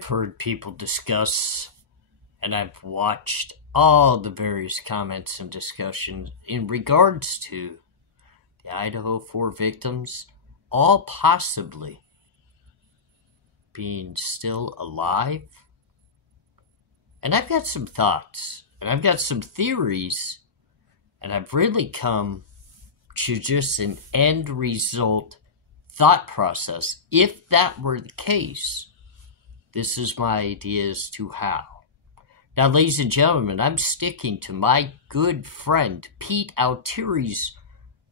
I've heard people discuss, and I've watched all the various comments and discussions in regards to the Idaho 4 victims, all possibly being still alive. And I've got some thoughts, and I've got some theories, and I've really come to just an end result thought process. If that were the case, this is my idea as to how. Now, ladies and gentlemen, I'm sticking to my good friend Pete Altieri's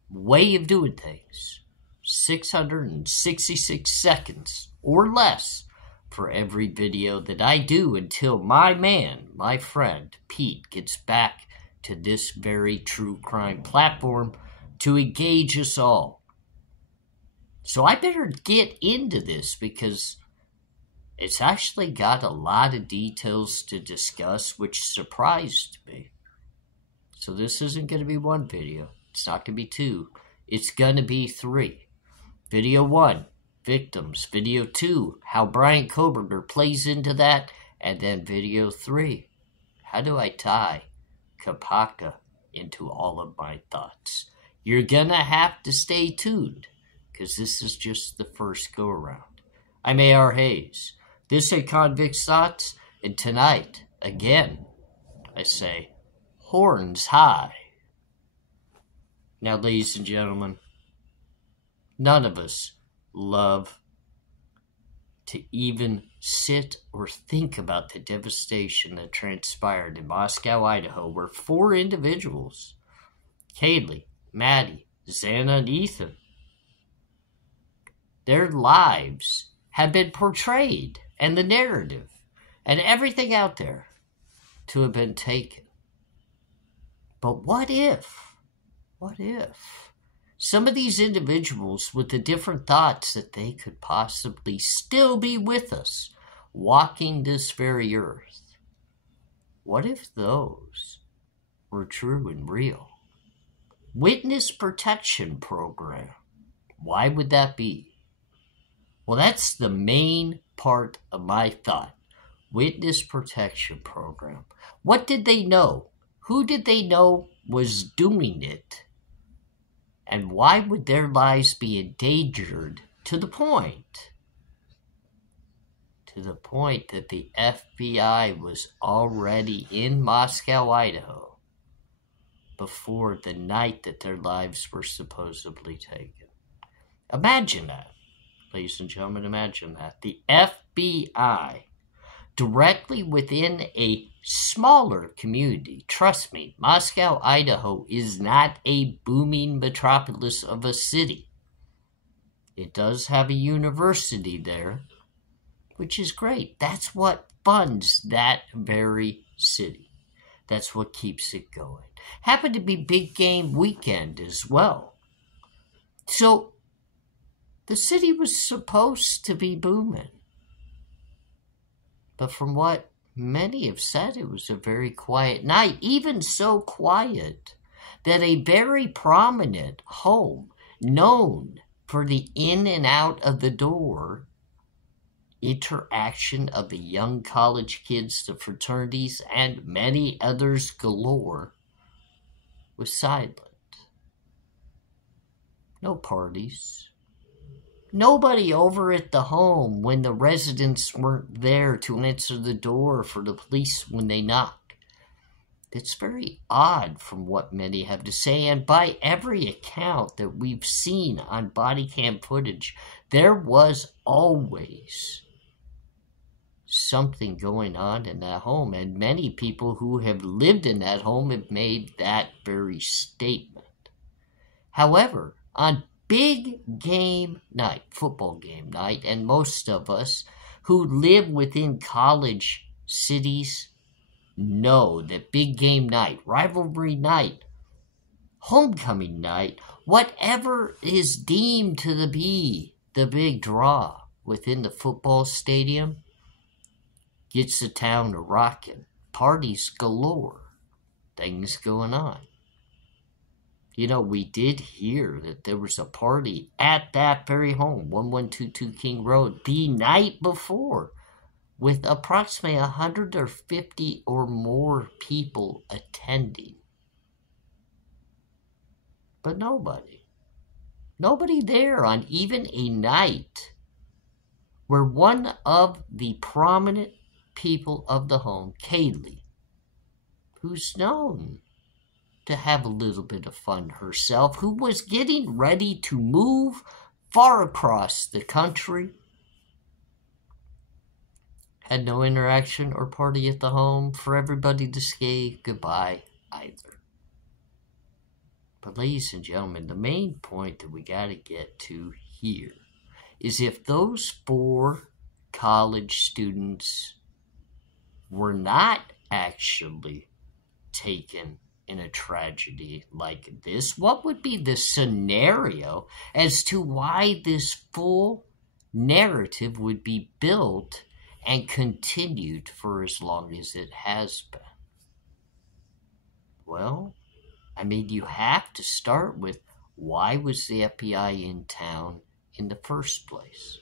way of doing things. 666 seconds or less for every video that I do until my man, my friend Pete, gets back to this very true crime platform to engage us all. So I better get into this because it's actually got a lot of details to discuss, which surprised me. So this isn't going to be one video. It's not going to be two. It's going to be three. Video 1, victims. Video 2, how Brian Koberger plays into that. And then video 3, how do I tie Kapaka into all of my thoughts? You're going to have to stay tuned because this is just the first go-around. I'm ARHayes. This is Convict's Thoughts, and tonight, again, I say, horns high. Now, ladies and gentlemen, none of us love to even sit or think about the devastation that transpired in Moscow, Idaho, where 4 individuals, Kaylee, Maddie, Xana, and Ethan, their lives have been portrayed, and the narrative, and everything out there to have been taken. But what if some of these individuals with the different thoughts that they could possibly still be with us, walking this very earth, what if those were true and real? Witness protection program. Why would that be? Well, that's the main part of my thought. Witness protection program. What did they know? Who did they know was doing it? And why would their lives be endangered to the point that the FBI was already in Moscow, Idaho before the night that their lives were supposedly taken? Imagine that. Ladies and gentlemen, imagine that. The FBI, directly within a smaller community. Trust me, Moscow, Idaho is not a booming metropolis of a city. It does have a university there, which is great. That's what funds that very city. That's what keeps it going. Happened to be big game weekend as well. So, the city was supposed to be booming. But from what many have said, it was a very quiet night. Even so quiet that a very prominent home, known for the in and out of the door interaction of the young college kids, the fraternities, and many others galore, was silent. No parties. Nobody over at the home when the residents weren't there to answer the door for the police when they knocked. It's very odd from what many have to say, and by every account that we've seen on body cam footage, there was always something going on in that home, and many people who have lived in that home have made that very statement. However, on big game night, football game night, and most of us who live within college cities know that big game night, rivalry night, homecoming night, whatever is deemed to be the big draw within the football stadium, gets the town a rocking. Parties galore. Things going on. You know, we did hear that there was a party at that very home, 1122 King Road, the night before with approximately 150 or more people attending. But nobody there on even a night where one of the prominent people of the home, Kaylee, who's known to have a little bit of fun herself, who was getting ready to move far across the country, had no interaction or party at the home for everybody to say goodbye either. But ladies and gentlemen, the main point that we got to get to here is if those 4 college students were not actually taken in a tragedy like this, what would be the scenario as to why this full narrative would be built and continued for as long as it has been? Well, I mean, you have to start with, why was the FBI in town in the first place?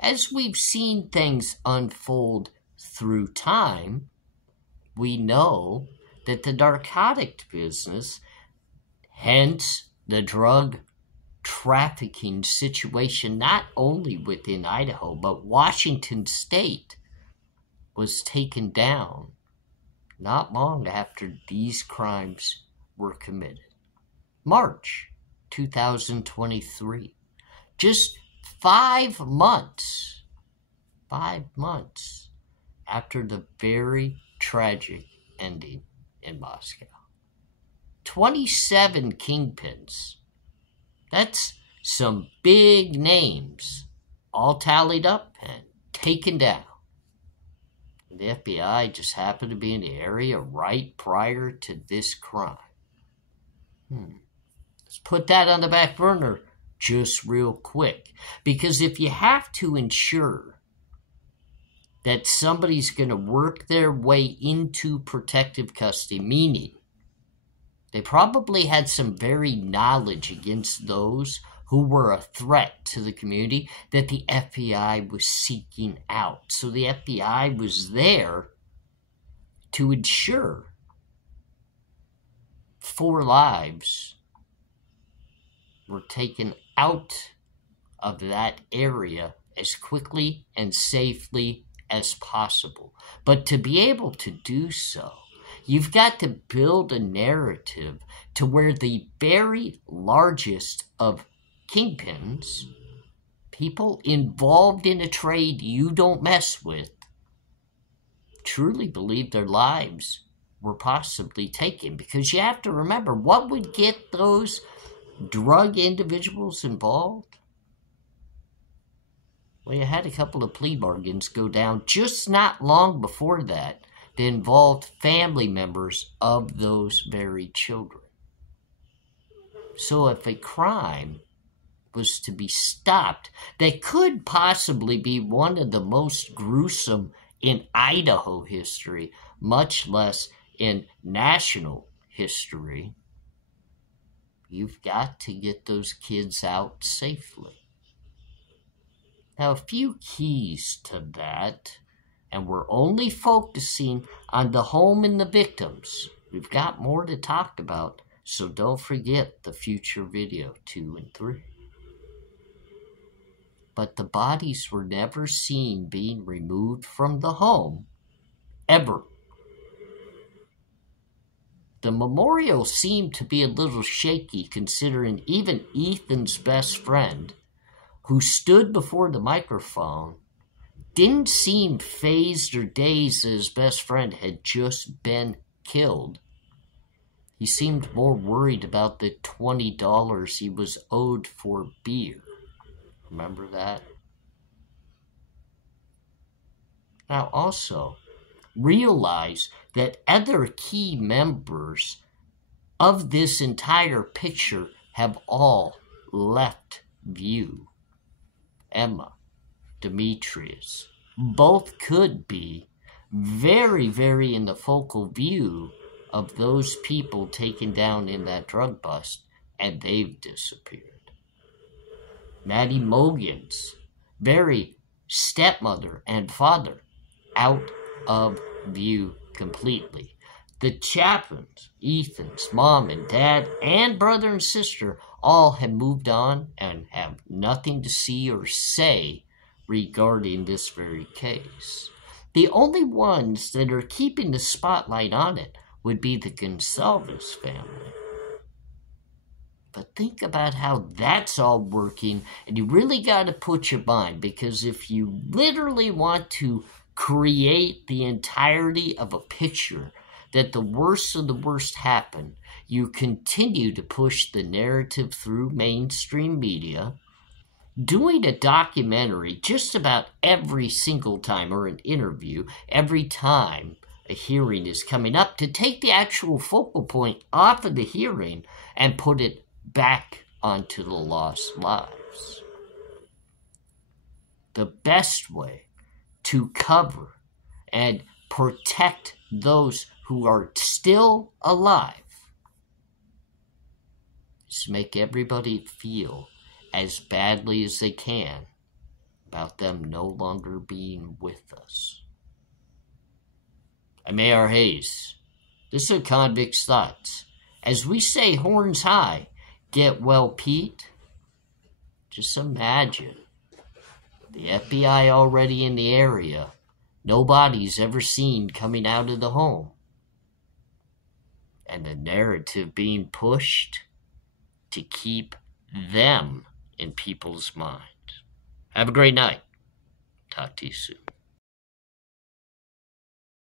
As we've seen things unfold through time, we know that the narcotic business, hence the drug trafficking situation, not only within Idaho, but Washington State, was taken down not long after these crimes were committed. March 2023. Just 5 months after the very tragic ending in Moscow. 27 kingpins. That's some big names, all tallied up and taken down. The FBI just happened to be in the area right prior to this crime. Let's put that on the back burner just real quick. Because if you have to ensure that somebody's going to work their way into protective custody, meaning they probably had some very knowledge against those who were a threat to the community that the FBI was seeking out. So the FBI was there to ensure 4 lives were taken out of that area as quickly and safely as possible. But to be able to do so, you've got to build a narrative to where the very largest of kingpins, people involved in a trade you don't mess with, truly believe their lives were possibly taken. Because you have to remember, what would get those drug individuals involved? Well, you had a couple of plea bargains go down just not long before that involved family members of those very children. So if a crime was to be stopped, that could possibly be one of the most gruesome in Idaho history, much less in national history, you've got to get those kids out safely. Now, a few keys to that, and we're only focusing on the home and the victims. We've got more to talk about, so don't forget the future video 2 and 3. But the bodies were never seen being removed from the home, ever. The memorial seemed to be a little shaky, considering even Ethan's best friend, who stood before the microphone, didn't seem phased or dazed that his best friend had just been killed. He seemed more worried about the $20 he was owed for beer. Remember that? Now also, realize that other key members of this entire picture have all left view. Emma, Demetrius, both could be very, very in the focal view of those people taken down in that drug bust, and they've disappeared. Maddie Mogan's very stepmother and father out of view completely. The Chapmans, Ethan's mom and dad, and brother and sister all have moved on and have nothing to see or say regarding this very case. The only ones that are keeping the spotlight on it would be the Gonsalves family. But think about how that's all working, and you really got to put your mind, because if you literally want to create the entirety of a picture that the worst of the worst happened, you continue to push the narrative through mainstream media, doing a documentary just about every single time, or an interview every time a hearing is coming up, to take the actual focal point off of the hearing and put it back onto the lost lives. The best way to cover and protect those who are still alive is to make everybody feel as badly as they can about them no longer being with us. I'm ARHayes. This is Convict's Thoughts. As we say, horns high, get well, Pete. Just imagine the FBI already in the area, nobody's ever seen coming out of the home, and the narrative being pushed to keep them in people's minds. Have a great night. Talk to you soon.